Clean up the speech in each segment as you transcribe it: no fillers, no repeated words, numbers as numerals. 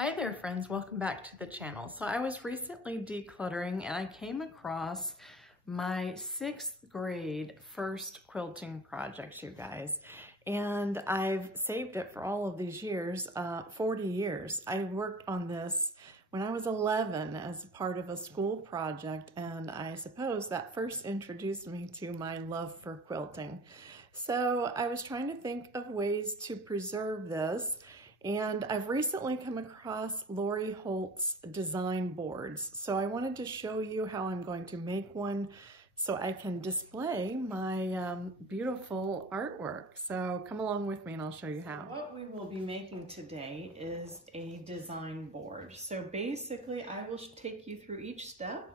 Hi there friends, welcome back to the channel. So I was recently decluttering and I came across my 6th grade first quilting project, you guys. And I've saved it for all of these years, 40 years. I worked on this when I was 11 as a part of a school project, and I suppose that first introduced me to my love for quilting. So I was trying to think of ways to preserve this. And I've recently come across Lori Holt's design boards. So I wanted to show you how I'm going to make one so I can display my beautiful artwork. So come along with me and I'll show you how. What we will be making today is a design board. So basically I will take you through each step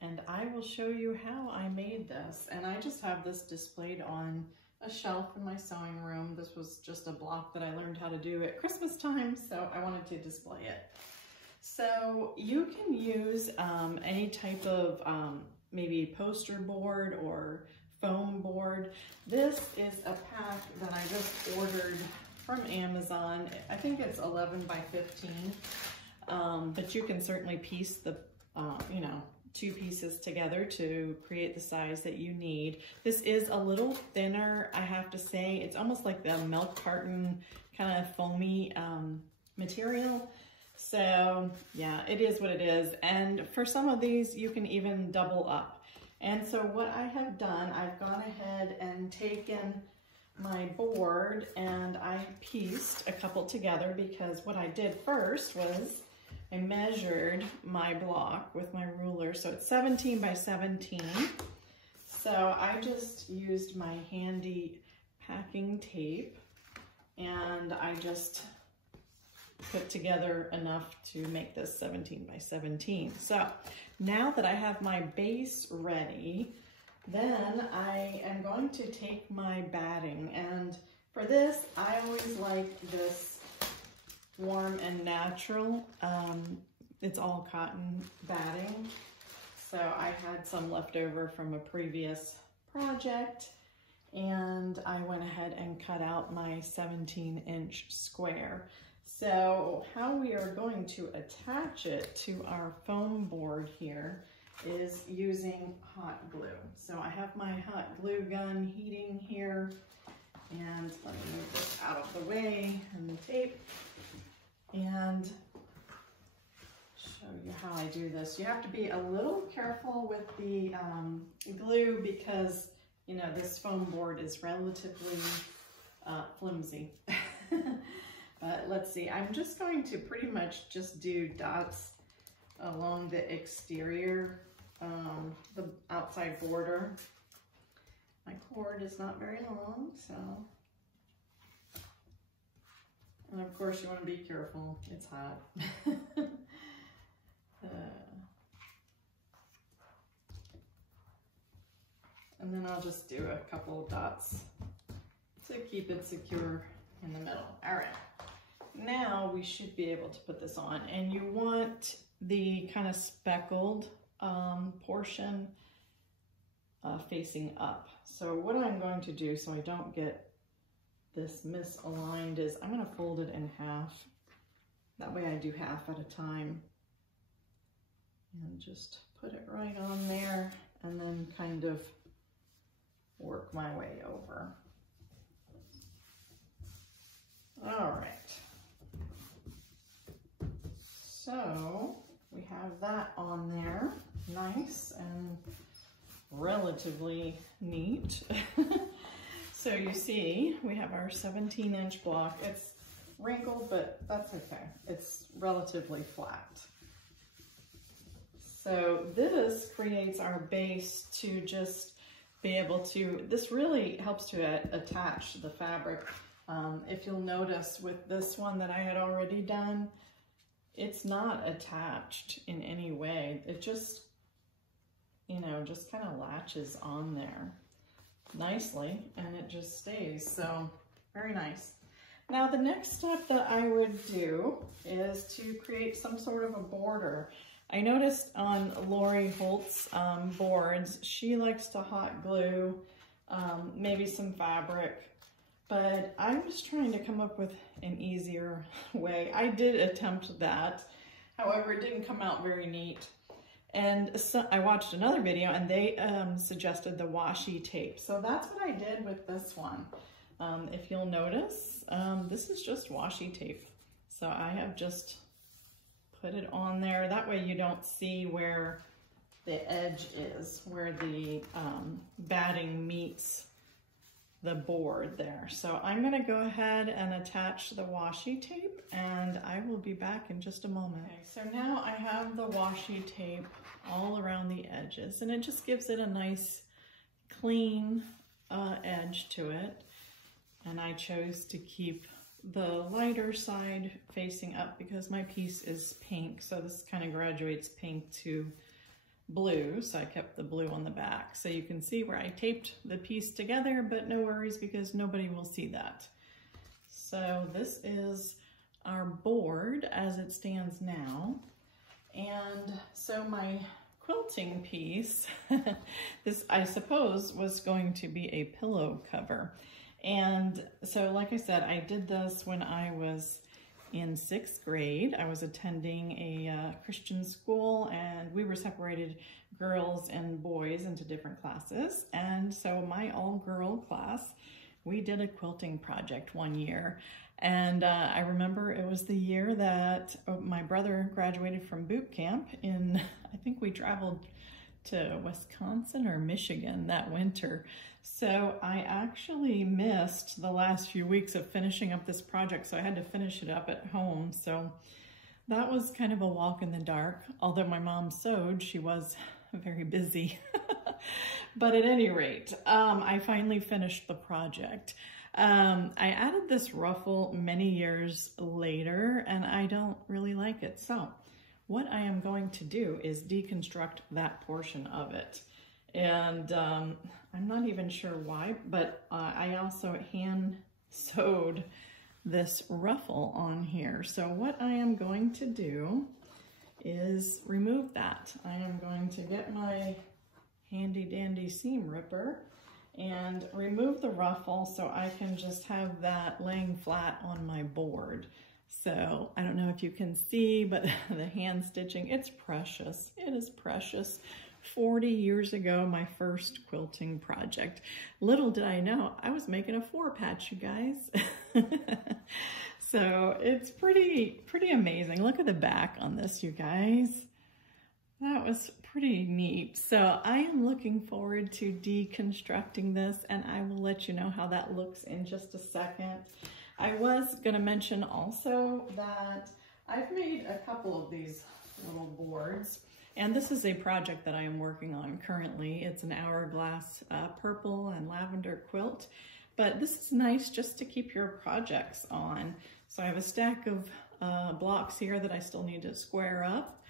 and I will show you how I made this. And I just have this displayed on a shelf in my sewing room. This was just a block that I learned how to do at Christmas time, so I wanted to display it. So you can use any type of maybe poster board or foam board. This is a pack that I just ordered from Amazon. I think it's 11 by 15, but you can certainly piece the, two pieces together to create the size that you need. This is a little thinner, I have to say. It's almost like the milk carton kind of foamy material. So yeah, it is what it is. And for some of these, you can even double up. And so what I have done, I've gone ahead and taken my board and I pieced a couple together, because what I did first was I measured my block with my ruler, so it's 17 by 17. So I just used my handy packing tape and I just put together enough to make this 17 by 17. So now that I have my base ready, then I am going to take my batting, and for this I always like this warm and natural. It's all cotton batting. So I had some left over from a previous project and I went ahead and cut out my 17-inch square. So how we are going to attach it to our foam board here is using hot glue. So I have my hot glue gun heating here, and let me move this out of the way and the tape and show you how I do this. You have to be a little careful with the glue because, you know, this foam board is relatively flimsy. But let's see, I'm just going to pretty much just do dots along the exterior, the outside border. My cord is not very long, so. And of course you want to be careful, it's hot. And then I'll just do a couple of dots to keep it secure in the middle. All right, now we should be able to put this on, and you want the kind of speckled portion facing up. So what I'm going to do so I don't get this misaligned is I'm going to fold it in half. That way I do half at a time. And just put it right on there and then kind of work my way over. All right. So we have that on there. Nice and relatively neat. So you see, we have our 17-inch block. It's wrinkled, but that's okay. It's relatively flat. So this creates our base to just be able to, this really helps to attach the fabric. If you'll notice with this one that I had already done, it's not attached in any way. It just, you know, just kind of latches on there nicely and it just stays. So very nice. Now the next step that I would do is to create some sort of a border. I noticed on Lori Holt's boards, she likes to hot glue maybe some fabric but I was trying to come up with an easier way. I did attempt that. However, it didn't come out very neat. And so I watched another video and they suggested the washi tape. So that's what I did with this one. If you'll notice, this is just washi tape. So I have just put it on there. That way you don't see where the edge is, where the batting meets the board there. So I'm gonna go ahead and attach the washi tape and I will be back in just a moment. Okay, so now I have the washi tape all around the edges and it just gives it a nice clean edge to it. And I chose to keep the lighter side facing up because my piece is pink. So this kind of graduates pink to blue, so I kept the blue on the back. So you can see where I taped the piece together, but no worries because nobody will see that. So this is our board as it stands now. And so my quilting piece, this I suppose was going to be a pillow cover. And so like I said, I did this when I was in 6th grade. I was attending a Christian school and we were separated girls and boys into different classes. And so my all-girl class, we did a quilting project one year. And I remember it was the year that my brother graduated from boot camp in, I think we traveled to Wisconsin or Michigan that winter. So I actually missed the last few weeks of finishing up this project, so I had to finish it up at home. So that was kind of a walk in the dark. Although my mom sewed, she was very busy. But at any rate, I finally finished the project. I added this ruffle many years later, and I don't really like it. So what I am going to do is deconstruct that portion of it. And I'm not even sure why, but I also hand sewed this ruffle on here. So what I am going to do is remove that. I am going to get my handy dandy seam ripper and remove the ruffle so I can just have that laying flat on my board. So I don't know if you can see, but the hand stitching, it's precious. It is precious. 40 years ago, my first quilting project. Little did I know, I was making a 4-patch, you guys. So it's pretty amazing. Look at the back on this, you guys. That was pretty neat. So I am looking forward to deconstructing this and I will let you know how that looks in just a second. I was gonna mention also that I've made a couple of these little boards. And this is a project that I am working on currently. It's an hourglass purple and lavender quilt, but this is nice just to keep your projects on. So I have a stack of blocks here that I still need to square up,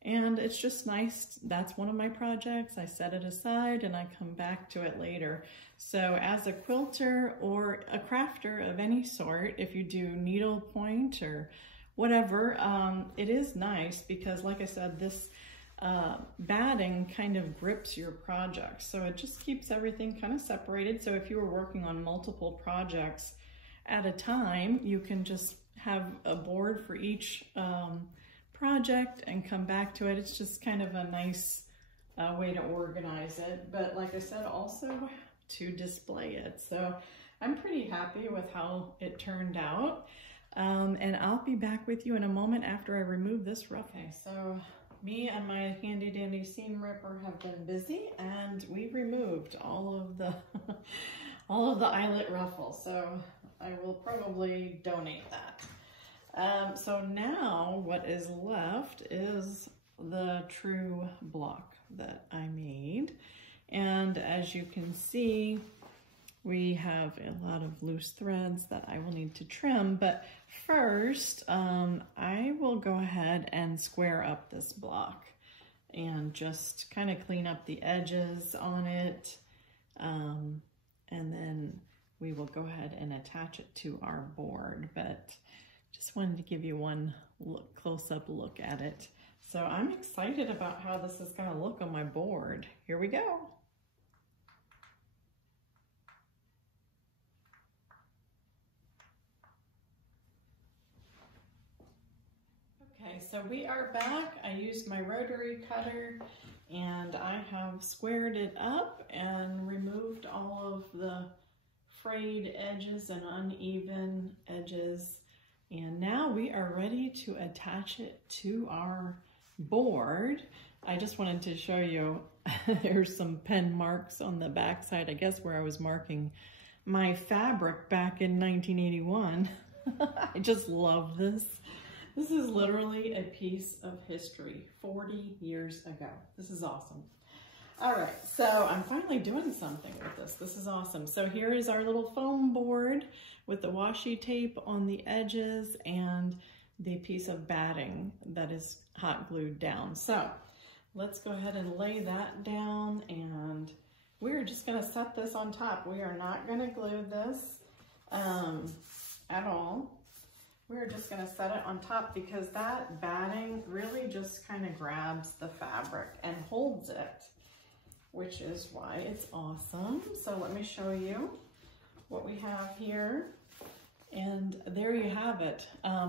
and it's just nice. That's one of my projects. I set it aside and I come back to it later. So as a quilter or a crafter of any sort, if you do needlepoint or whatever, it is nice because like I said, this batting kind of grips your project. So it just keeps everything kind of separated. So if you were working on multiple projects at a time, you can just have a board for each project and come back to it. It's just kind of a nice way to organize it. But like I said, also to display it. So I'm pretty happy with how it turned out. And I'll be back with you in a moment after I remove this ruffle. Okay, so me and my handy dandy seam ripper have been busy and we removed all of the eyelet ruffles. So I will probably donate that. So now what is left is the true block that I made. And as you can see, we have a lot of loose threads that I will need to trim, but first I will go ahead and square up this block and just kind of clean up the edges on it, and then we will go ahead and attach it to our board. But just wanted to give you one close-up look at it. So I'm excited about how this is going to look on my board. Here we go. Okay, so we are back. I used my rotary cutter and I have squared it up and removed all of the frayed edges and uneven edges. And now we are ready to attach it to our board. I just wanted to show you, there's some pen marks on the back side, I guess where I was marking my fabric back in 1981. I just love this. This is literally a piece of history 40 years ago. This is awesome. All right, so I'm finally doing something with this. This is awesome. So here is our little foam board with the washi tape on the edges and the piece of batting that is hot glued down. So let's go ahead and lay that down, and we're just gonna set this on top. We are not gonna glue this at all. We're just gonna set it on top because that batting really just kind of grabs the fabric and holds it, which is why it's awesome. So let me show you what we have here. And there you have it.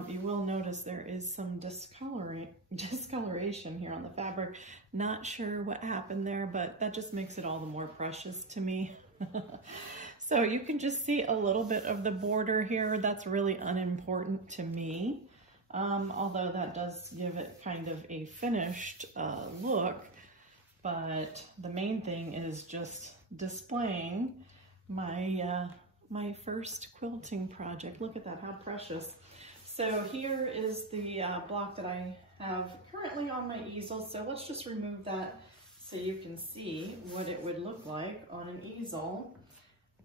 You will notice there is some discoloration here on the fabric. Not sure what happened there, but that just makes it all the more precious to me. So you can just see a little bit of the border here. That's really unimportant to me, although that does give it kind of a finished look. But the main thing is just displaying my my first quilting project. Look at that, how precious. So here is the block that I have currently on my easel. So let's just remove that so you can see what it would look like on an easel.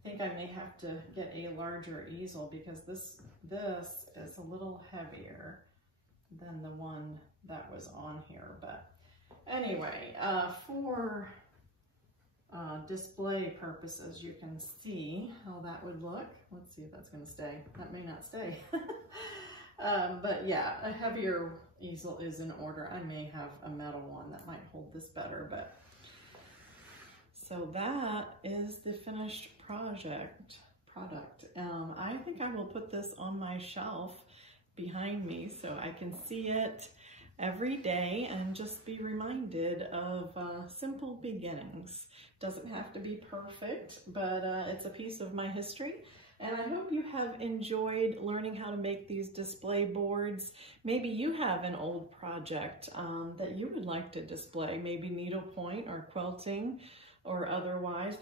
I think I may have to get a larger easel because this is a little heavier than the one that was on here. But anyway, for display purposes, you can see how that would look. Let's see if that's going to stay. That may not stay. But yeah, a heavier easel is in order. I may have a metal one that might hold this better, but so that is the finished product. I think I will put this on my shelf behind me so I can see it every day and just be reminded of simple beginnings. Doesn't have to be perfect, but it's a piece of my history. And I hope you have enjoyed learning how to make these display boards. Maybe you have an old project that you would like to display, maybe needlepoint or quilting or otherwise.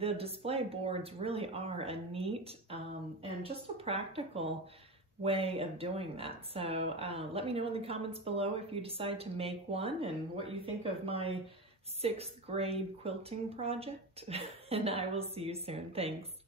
The display boards really are a neat and just a practical way of doing that. So let me know in the comments below if you decide to make one and what you think of my 6th grade quilting project. And I will see you soon. Thanks.